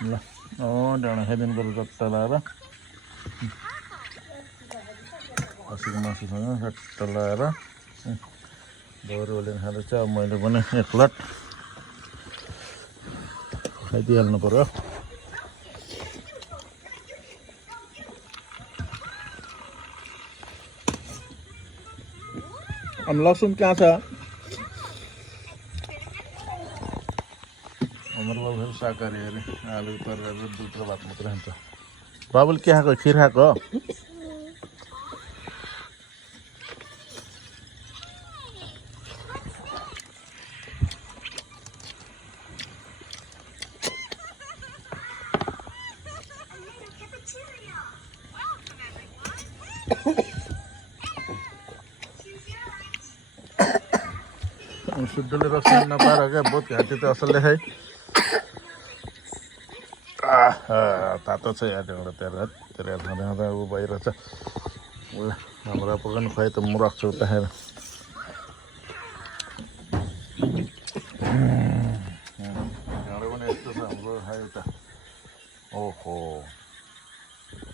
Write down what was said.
ल डाँडा खाइदिनु पर्यो चट्ट लाएर खसीको मासुसँग चट्ट लाएर दौरीले खाँदैछ। अब मैले पनि एक प्लेट खाइदिइहाल्नु पर्यो। अनि लसुन कहाँ छ? हाम्रो बाबु फेरि शाकाहारी अरे आलु तरकारी दुध र भात मात्रै खान्छ। बाबुले के खाएको? खिर खाएको? शुद्धले रक्सी नपाएर क्या बहुत घाँटी त असलले खाइ। तातो छ यहाँ एउटा तेह्र खाँदा खाँदा ऊ भइरहेछ। ल हाम्रो पकाउनु खुवाइ त म राख्छु उता खाएर। ढाँडो पनि यस्तो छ हाम्रो खायो त। ओहो